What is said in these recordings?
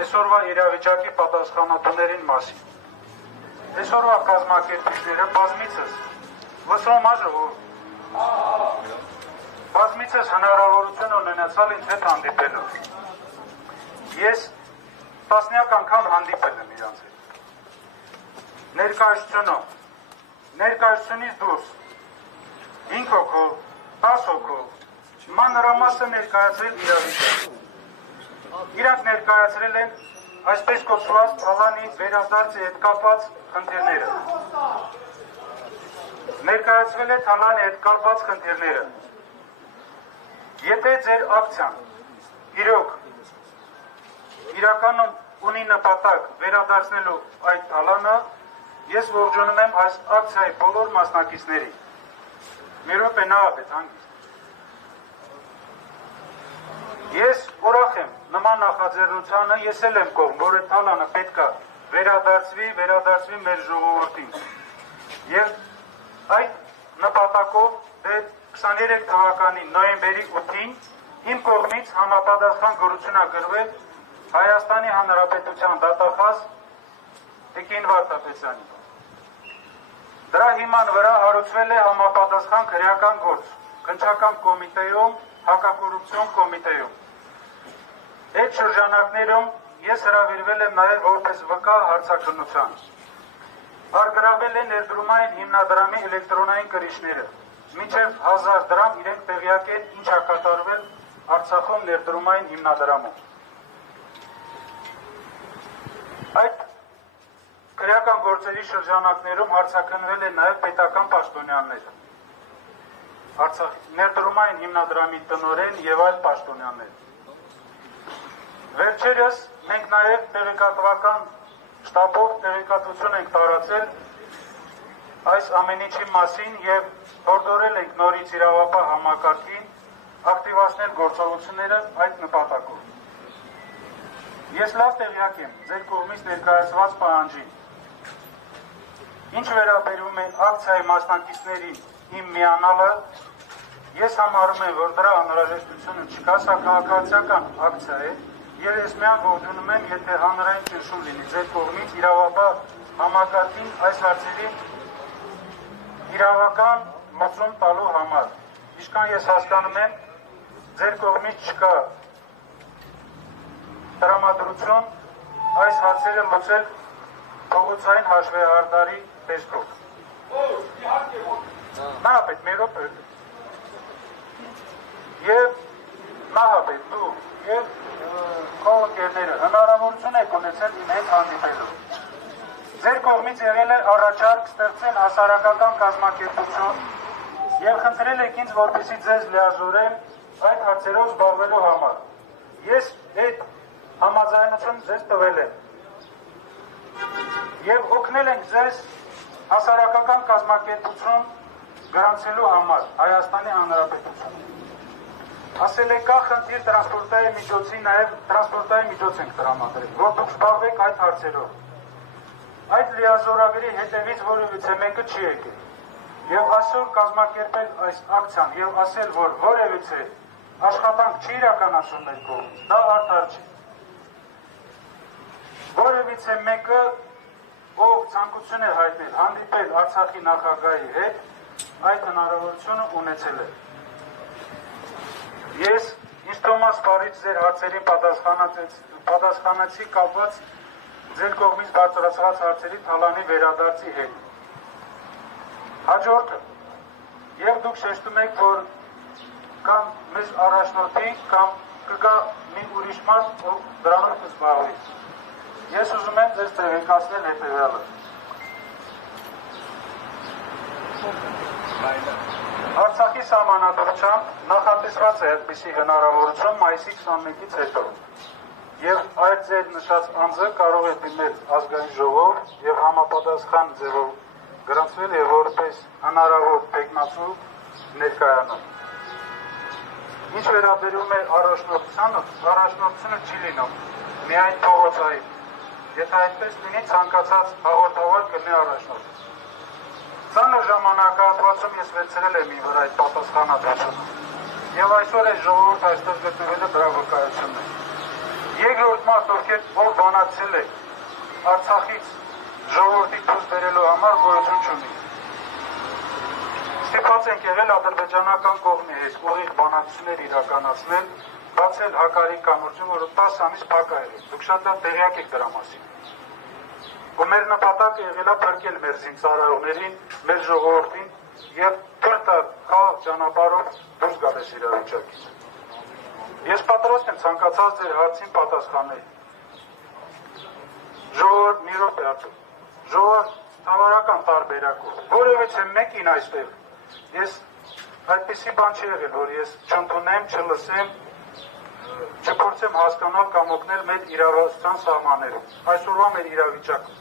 այսօրվա իրավիճակի պատասխանատուներին մասին։ Այսօրվա կազմակերպիչները բազմիցս լսում ժողովուրդ, բազմիցս հնարավորություն ունենացալ ինձ հետ հանդիպելու։ Ես տասնյակ անգամ հանդիպել եմ իրանց հետ։ Ներկայությունից դուրս 5 հոգով, 10 հոգով, մանրամասը ներկայացրել իրավիճակ։ Իրանք ներկայացրել են այսպես կոչված Թալանի վերադարձի հետ կապված խնդիրները։ Ներկայացվել է Թալանի հետ կապված խնդիրները։ Եթե ձեր ակցիան իրոք իրականում ունի նպատակ վերադարձնելու այդ Թալանը, ես ողջունում եմ այս ակցիայի բոլոր մասնակիցներին։ Մի րոպե նավապետ հանգիստ։ Ես ուրախ եմ նման նախաձեռնությանը, ես էլ եմ կողմ, որ այդ Թալանը պետք է վերադարձվի մեր ժողովրդին։ Եվ այդ նպատակով 23 թվականի նոյեմբերի 8-ին իմ կողմից համապատասխան գործություն է գրվել Հայաստանի Հանրապետության դատախազ Տիկին Վարդապետյանին։ Դրա հիման վրա հարուցվել է համապատասխան քրեական գործ քննչական կոմիտեում, հակակոռուպցիոն կոմիտեում։ Այդ շրջանակներում ես հրավիրվել եմ նաև որպես վկա հարցաքննության։ Արգրավել է ներդրումային հիմնադրամի էլեկտրոնային կրիչները։ Մինչև 1000 դրամ իրենք տեղյակ են ինչ է կատարվել Արցախում ներդրումային հիմնադրամում։ Այդ քրեական գործերի շրջանակներում հարցաքննվել են նաև պետական պաշտոնյաներ, ներդրումային հիմնադրամի տնօրեն եւ այլ պաշտոնյաներ։ Վերջերս մենք նաև տեղեկատվական շտաբով տեղեկատվություն ենք տարածել այս ամենիչի մասին եւ հորդորել ենք նորից իրավապահ համակարգին ակտիվացնել գործողությունները այդ նպատակով։ Ես լավ տեղյակ եմ ձեր կողմից ներկայացված պահանջին։ Ինչ վերաբերում է ակցիայի մասնակիցներին իմ միանալը, ես համարում եմ, որ դրա անհրաժեշտությունը չկա, սա քաղաքացիական ակցիա է, եւ ես միան ողջունում եմ, եթե հանրային ճնշում լինի ձեր կողմից իրավապահ համակարգին այս հարցերի իրավական լուծում տալու համար։ Ինչքան ես հասկանում եմ, ձեր կողմից չկա տրամադրություն այս հարցերը լուծել փողոցային հաշվեհարդարի տեսքով։ Նահապետ, մի րոպե։ Եվ նահապետ, դու եւ կողմնակիցները հնարավորություն եք ունեցել իմ հետ հանդիպելու։ Ձեր կողմից եղել է առաջարկ ստեղծել հասարակական կազմակերպություն եւ խնդրել եք ինձ, որպեսզի ձեզ լիազորեմ այդ հարցերով զբաղվելու համար։ Ես այդ համաձայնություն ձեզ տվել եմ եւ օգնել ենք ձեզ հասարակական կազմակերպություն գրանցելու համար Հայաստանի Հանրապետություն։ Ասել եք կա խնդիր տրանսպորտային միջոցի, նաև տրանսպորտային միջոց ենք տրամադրել, որ դուք զբաղվեք այդ հարցերով։ Այդ լիազորագրի հետևից որևիցե մեկը չի եկել։ Եվ այսօր կազմակերպել այս ակցիան եւ ասել, որ որևիցե աշխատանք չի իրականացում մեր կողմից, դա արդար չի։ Որևիցե մեկը, ով ցանկություն է հայտնել հանդիպել Արցախի նախագահի հետ, այդ հնարավորությունը ունեցել է։ Ես ինձ թվում է սպառից ձեր հարցերին պատասխանեցի կապված ձեր կողմից բարձրացված հարցերի Թալանի վերադարձի հետ։ Հաջորդը, եւ դուք շեշտում եք, որ կամ մեզ առաջնորդի, կամ կգա մի ուրիշ մարդ, ով դրանով կզբաղվի։ Ես ուզում եմ ձեզ տեղեկացնել հետևյալը։ Արցախի սահմանադրությամբ նախատեսված է այդպիսի հնարավորություն մայիսի 21-ից հետո։ Եվ այդ ձեր նշած անձը կարող է դիմել ազգային ժողով եւ համապատասխան ձևով գրանցվել եւ որպես հնարավոր տեխնացու ներկայանալ։ Ինչ վերաբերում է առաջնորդությունը չի լինում միայն փողոցային։ Եթե այդպես լինի, ցանկացած հաղորդավար կլինի առաջնորդ։ Ծանր ժամանակահատվածում ես վերցրել եմ իմ վրա այդ պատասխանատվությունը։ Եվ այսօր այս ժողովուրդ այստեղ գտնվելը դրա վկայությունն է։ Երկրորդ Այդ մարդ ով բանացել է Արցախից ժողովրդի դուրս բերելու համար գոյություն չունի։ Ստիպված ենք եղել ադրբեջանական կողմի հետ ուղիղ բանակցություններ իրականացնել, բացել հակարի կամուրջում, որը 10 ամիս փակ է եղել։ Դուք շատ լավ տեղյակ եք դրա մասին։ Ու մեր նպատակը եղել է փրկել մեր զինծառայողներին, մեր ժողովրդին եւ թույլ տալ խաղաղ ճանապարհով դուրս գալ այս իրավիճակից։ Ես պատրաստ եմ ցանկացած ձեր հարցին պատասխանել։ Ժողովուրդ մի րոպե ացու։ Ժողովուրդ համարական տարբերակով։ Որևէ մեկին այստեղ ես այդպիսի բան չի եղել, որ ես չընդունեմ, չլսեմ, չփորձեմ հասկանալ կամ օգնել մեր իրավասության սահմաններում։ Այսօրվա մեր իրավիճակը։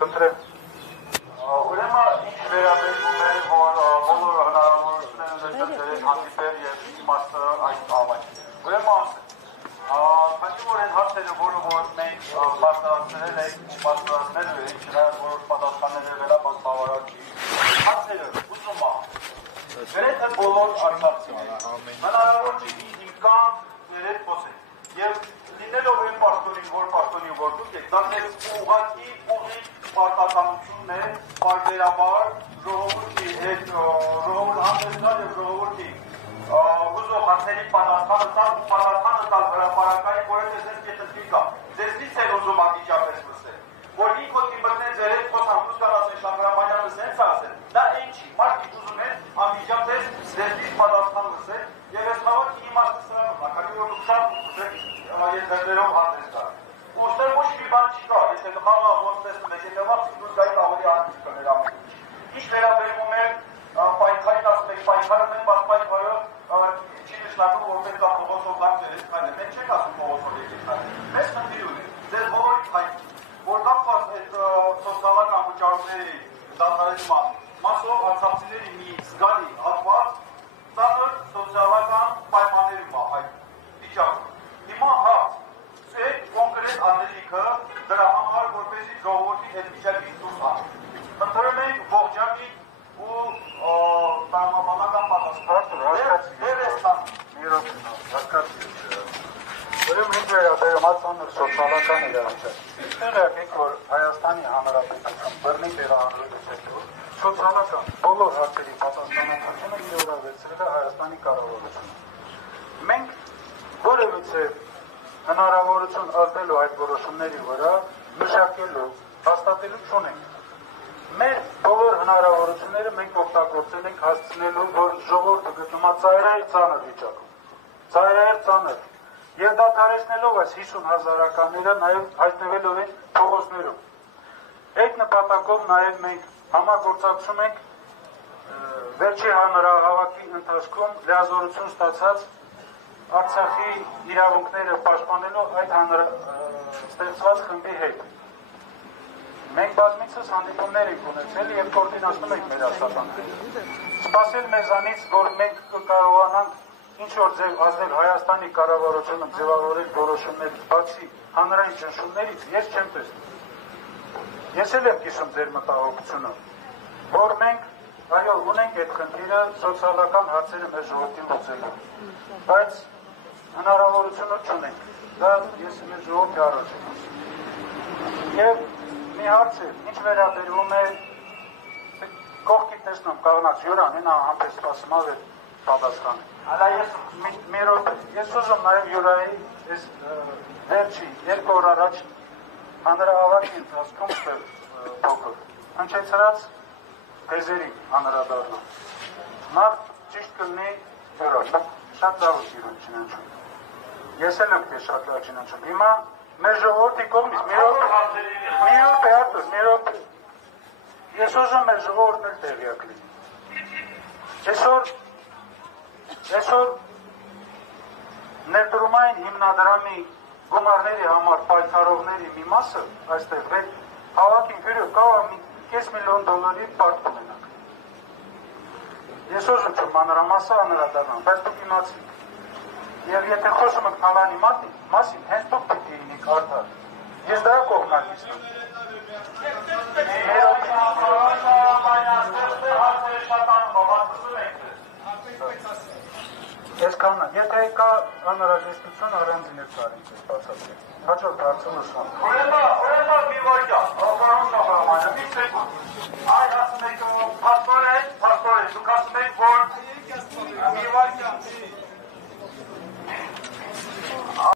Խնդրեմ։ Ուրեմն ինչ վերաբերում է, որ բոլոր հնարավորությունները դրել հանդիպել եւ իմաստը այս ամեն։ Ուրեմն քանի որ այն հարցերը, որը մենք պատասխանել ենք, պատասխանել ենք, չնայած որ պատասխանները վերաբաց բավարարի հարցերը ուզում եմ գրեթե բոլոր արցախցիները հնարավոր չի ինքան ներել խոսել եւ լինելով այն պաշտոնին, որ դուք եք, դա մեր ուղղակի ուղիղ պարտականությունն է բարբերաբար ժողովրդի հետ ժողովուրդ հանդեսալ եւ ժողովրդի ուզող հարցերի պատասխանը տալ հրապարակային, որը ձեզ կետտվի կա։ Ձեզնից էլ ուզում անգիճապես լսել, որ ինք ոտքի մտնեն ձեր հետ խոսանքուս կարասեն Շահրամանյանը սենց ասել, դա այն չի, մարդիկ ուզում են անգիճապես ձեզնից պատասխան լսել եւ այս խաղակի իմաստը սրանով, քանի որ դուք շատ եթերներով հանդես գաք։ Ոստեղ ոչ մի բան չկա, եթե խաղաղ ոնց տեսնում եք, եթե վաղ դուք գայիք ավելի հանդիպ կներ ամեն ինչ վերաբերում է պայքարին, ասում եք պայքարը մենք բաց պայքարը չի նշանակում, որ մենք դա փողոցով գանք ձեր հետ քայլել, մենք չենք ասում փողոցով եկեք քայլել, մեզ խնդիր ունենք, ձեր բոլորի հայտնի, որ կապված այդ սոցիալական վճարումների դադարեցման մասով արցախցիների մի զգալի հատված ծանր սոցիալական պայմաններում է հայտնի վիճակում։ Հիմա այդ կոնկրետ անելիքը դրա համար, որպեսզի ժողովրդի այդ վիճակից դուրս հանի։ Խնդրում ենք ողջամիտ ու տրամաբանական պատասխան։ Ուրեմն ինչ վերաբերում ծանր սոցիալական իրավիճակ։ Տեղյակ եք, որ Հայաստանի Հանրապետություն բռնի տեղահանրելուց հետո սոցիալական բոլոր հարցերի պատասխանատվությունը իրավաբերել է Հայաստանի կառավարությունը։ Մենք որևիցե հնարավորություն ազդելու այդ որոշումների վրա մշակելու, հաստատելու չունենք։ Մեր բոլոր հնարավորությունները մենք օգտագործել ենք հասցնելու, որ ժողովուրդը գտնվում է ծայրահեղ ծանր վիճակում։ Ծայրահեղ ծանր։ Եվ դադարեցնելով այս 50,000-ականները նաև հայտնվելով են փողոցներում։ Այդ նպատակով նաև մենք համագործակցում ենք վերջի հանրահավաքի ընթացքում լիազորություն ստացած Արցախի իրավունքները պաշտպանելու այդ ստեղծված խմբի հետ։ Մենք բազմիցս հանդիպումներ ենք ունեցել եւ կոորդինացնում ենք մեր աշխատանքները։ Սպասել մեզանից, որ մենք կկարողանանք ինչ-որ ձև ազդել Հայաստանի կառավարությունը ձևավորել որոշումներ բացի հանրային ճնշումներից, ես չեմ տեսնում։ Ես էլ եմ կիսում ձեր մտահոգությունը, որ մենք այո ունենք այդ խնդիրը սոցիալական հարցերը մեր ժողովրդին լուծելու, բայց հնարավորությունը չունենք։ Դա ես մեր ժողովրդի առաջ եմ ասում։ Եվ մի հարց է, ինչ վերաբերում է կողքի տեսնում կաղնած Յուրան, հենա համպես սպասում ավ է պատասխանը։ Հալա ես ուզում նաև Յուրայի ես վերջի երկու օր առաջ հանրահավաքի ընթացքում փոքր հնչեցրած թեզերի հանրադառնա։ Նախ ճիշտ կլինի Յուրան, շատ լավ ուսիրում չնանչում։ Ես էլ եմ թե շատ լավ չնանչում։ Հիմա մեր ժողովրդի կողմից մի րոպե ես ուզում մեր ժողովուրդն էլ տեղյակ լինի։ Այսօր ներդրումային հիմնադրամի գումարների համար պայքարողների մի մասը այստեղ հավաքին գրում կարող է $500,000 պարտ ունենաք։ Ես ուզում չեմ մանրամասը անդրադառնամ, բայց դուք իմացիք։ Եվ եթե խոսում եք Նալանի մասին, հենց դուք պիտի լինիք արդար։ Ես դրա կողմնակից եմ։ Այսքանն է։ Եթե կա անհրաժեշտություն առանձին է կարելի է բացատրել։ Հաջորդ հարցը լսում։ Ուրեմն մի վարքյան, պարոն Շահրամյանը, մի սեկունդ։ Այն ասում եք, փաստորեն, դուք ասում եք, որ մի վարքյան